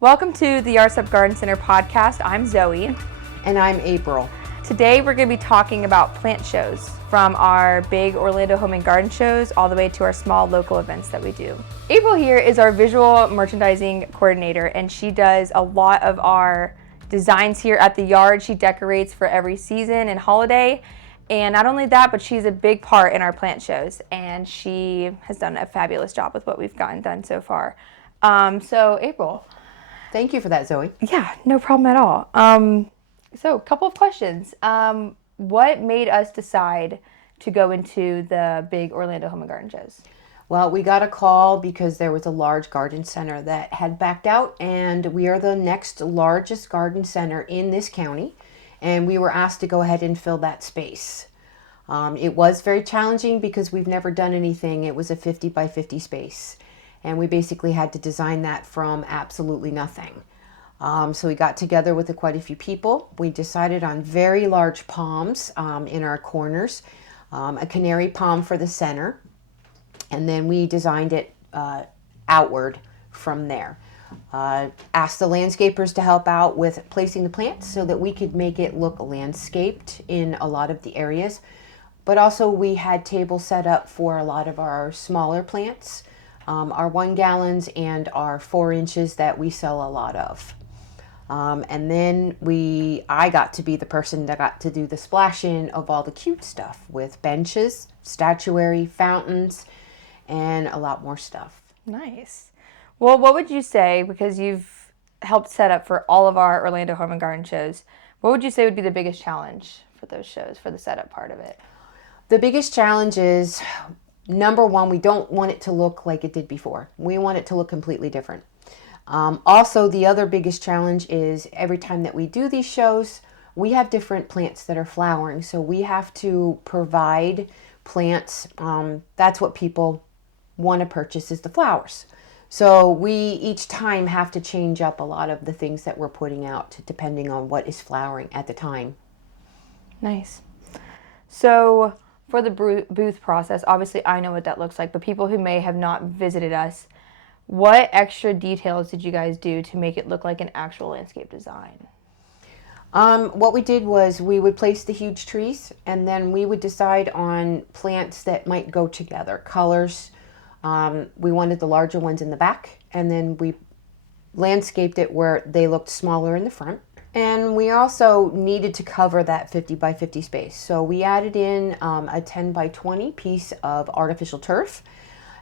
Welcome to the Yard Step Garden Center podcast. I'm Zoe. And I'm April. Today we're going to be talking about plant shows, from our big Orlando home and garden shows all the way to our small local events that we do. April here is our visual merchandising coordinator, and she does a lot of our designs here at the yard. She decorates for every season and holiday. And not only that, but she's a big part in our plant shows, and she has done a fabulous job with what we've gotten done so far. So April. Thank you for that, Zoe. Yeah, no problem at all. So a couple of questions. What made us decide to go into the big Orlando home and garden shows? Well, we got a call because there was a large garden center that had backed out, and we are the next largest garden center in this county, and we were asked to go ahead and fill that space. It was very challenging because we've never done anything. It was a 50 by 50 space, and we basically had to design that from absolutely nothing. So we got together with quite a few people. We decided on very large palms in our corners, a canary palm for the center, and then we designed it outward from there. Asked the landscapers to help out with placing the plants so that we could make it look landscaped in a lot of the areas. But also we had tables set up for a lot of our smaller plants, our 1 gallons and our 4 inches that we sell a lot of. And then I got to be the person that got to do the splashing of all the cute stuff with benches, statuary, fountains, and a lot more stuff. Nice. Well, what would you say, because you've helped set up for all of our Orlando home and garden shows, what would you say would be the biggest challenge for those shows, for the setup part of it? The biggest challenge is, number one, we don't want it to look like it did before. We want it to look completely different. Also, the other biggest challenge is every time that we do these shows, we have different plants that are flowering. So we have to provide plants. That's what people want to purchase, is the flowers. So we each time have to change up a lot of the things that we're putting out depending on what is flowering at the time. Nice. So for the booth process, obviously I know what that looks like, but people who may have not visited us, what extra details did you guys do to make it look like an actual landscape design? What we did was we would place the huge trees, and then we would decide on plants that might go together, colors. We wanted the larger ones in the back, and then we landscaped it where they looked smaller in the front. And we also needed to cover that 50 by 50 space. So we added in a 10 by 20 piece of artificial turf.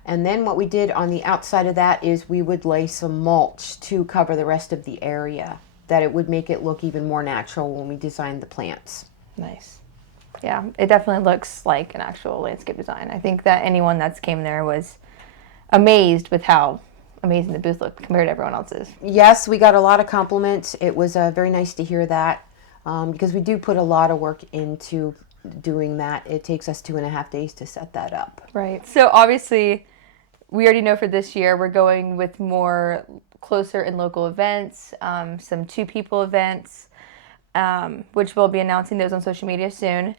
And then what we did on the outside of that is we would lay some mulch to cover the rest of the area, that it would make it look even more natural when we designed the plants. Nice. Yeah, it definitely looks like an actual landscape design. I think that anyone that's came there was amazed with how amazing the booth looked compared to everyone else's. Yes, we got a lot of compliments. It was very nice to hear that because we do put a lot of work into doing that. It takes us 2.5 days to set that up. Right. So obviously, we already know for this year we're going with more closer and local events, some 2-people events, which we'll be announcing those on social media soon.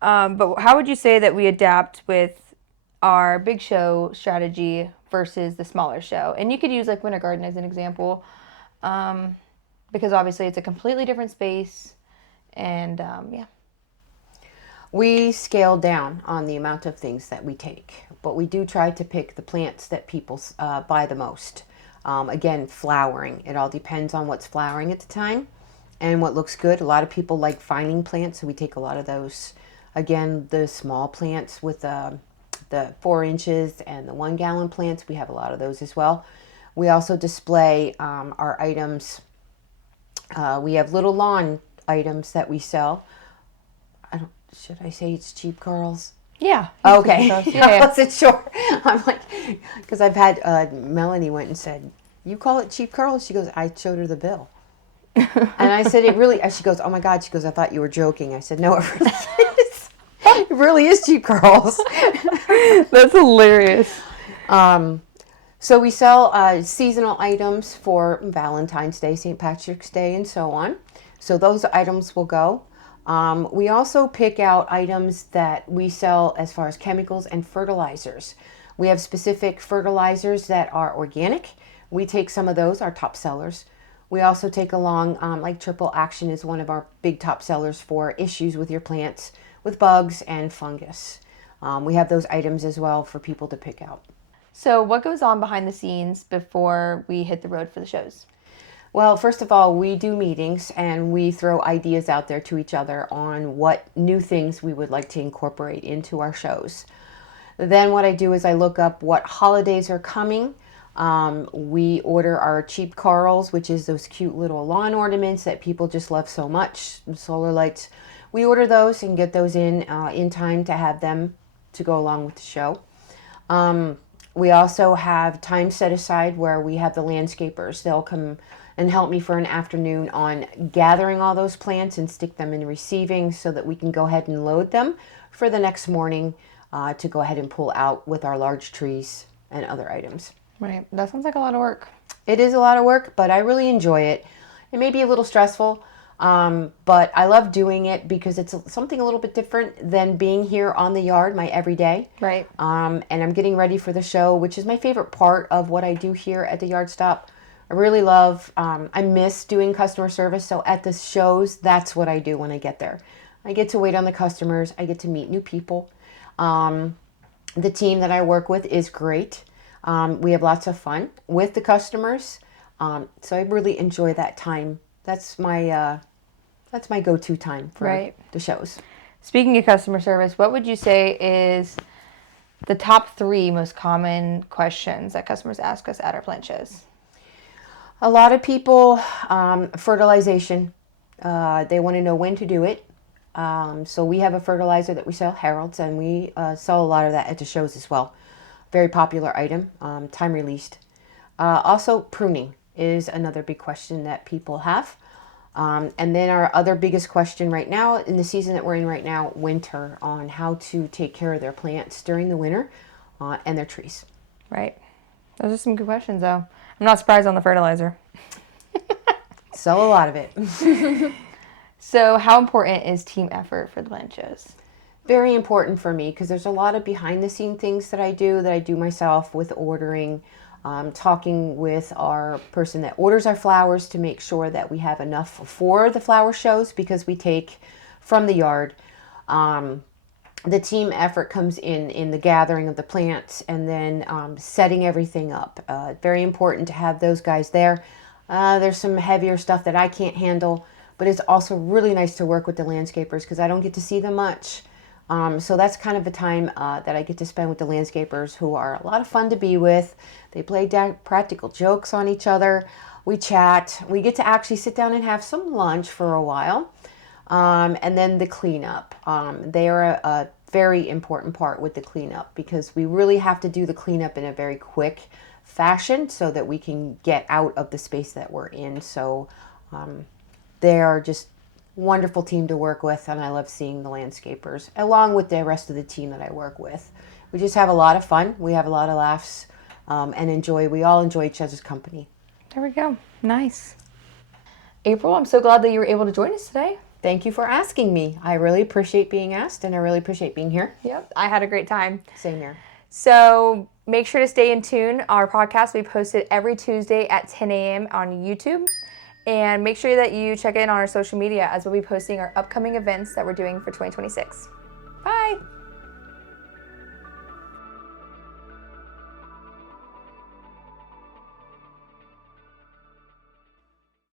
But how would you say that we adapt with our big show strategy versus the smaller show? And you could use like Winter Garden as an example, because obviously it's a completely different space, and yeah. We scale down on the amount of things that we take, but we do try to pick the plants that people buy the most. Again, flowering. It all depends on what's flowering at the time and what looks good. A lot of people like finding plants, so we take a lot of those. Again, the small plants with the 4 inches and the 1 gallon plants, we have a lot of those as well. We also display our items. We have little lawn items that we sell. Should I say it's cheap girls? Yeah. Okay. Yeah. I wasn't sure. I'm like, because I've had Melanie went and said, "You call it cheap curls?" She goes, "I showed her the bill." And I said, "It really," she goes, "Oh my God." She goes, "I thought you were joking." I said, "No, it really is. It really is cheap curls." That's hilarious. So we sell seasonal items for Valentine's Day, St. Patrick's Day, and so on. So those items will go. We also pick out items that we sell as far as chemicals and fertilizers. We have specific fertilizers that are organic. We take some of those, our top sellers. We also take along, like Triple Action is one of our big top sellers for issues with your plants, with bugs and fungus. We have those items as well for people to pick out. So what goes on behind the scenes before we hit the road for the shows? Well, first of all, we do meetings and we throw ideas out there to each other on what new things we would like to incorporate into our shows. Then what I do is I look up what holidays are coming. We order our cheap corals, which is those cute little lawn ornaments that people just love so much, solar lights. We order those and get those in time to have them to go along with the show. We also have time set aside where we have the landscapers. They'll come and help me for an afternoon on gathering all those plants and stick them in receiving so that we can go ahead and load them for the next morning to go ahead and pull out with our large trees and other items. Right. That sounds like a lot of work. It is a lot of work, but I really enjoy it. It may be a little stressful, but I love doing it because it's something a little bit different than being here on the yard, my everyday. Right. And I'm getting ready for the show, which is my favorite part of what I do here at the yard stop. I really love, I miss doing customer service. So at the shows, that's what I do when I get there. I get to wait on the customers. I get to meet new people. The team that I work with is great. We have lots of fun with the customers. So I really enjoy that time. That's my go-to time for the shows. Speaking of customer service, what would you say is the top 3 most common questions that customers ask us at our plant shows? A lot of people, fertilization. They want to know when to do it. So we have a fertilizer that we sell, Harold's, and we sell a lot of that at the shows as well. Very popular item, time released. Also, pruning is another big question that people have. And then our other biggest question right now, in the season that we're in right now, winter, on how to take care of their plants during the winter and their trees. Right. Those are some good questions, though. I'm not surprised on the fertilizer. Sell a lot of it. So how important is team effort for the plant shows? Very important for me because there's a lot of behind the scene things that I do myself with ordering, talking with our person that orders our flowers to make sure that we have enough for the flower shows because we take from the yard. The team effort comes in the gathering of the plants and then setting everything up. Very important to have those guys there. There's some heavier stuff that I can't handle, but it's also really nice to work with the landscapers because I don't get to see them much. So that's kind of the time that I get to spend with the landscapers, who are a lot of fun to be with. They play practical jokes on each other. We chat. We get to actually sit down and have some lunch for a while. And then the cleanup. They are a very important part with the cleanup because we really have to do the cleanup in a very quick fashion so that we can get out of the space that we're in. So they are just wonderful team to work with, and I love seeing the landscapers along with the rest of the team that I work with. We just have a lot of fun. We have a lot of laughs and we all enjoy each other's company. There we go. Nice. April, I'm so glad that you were able to join us today. Thank you for asking me. I really appreciate being asked, and I really appreciate being here. Yep, I had a great time. Same here. So make sure to stay in tune. Our podcast, we post it every Tuesday at 10 a.m. on YouTube. And make sure that you check in on our social media as we'll be posting our upcoming events that we're doing for 2026. Bye.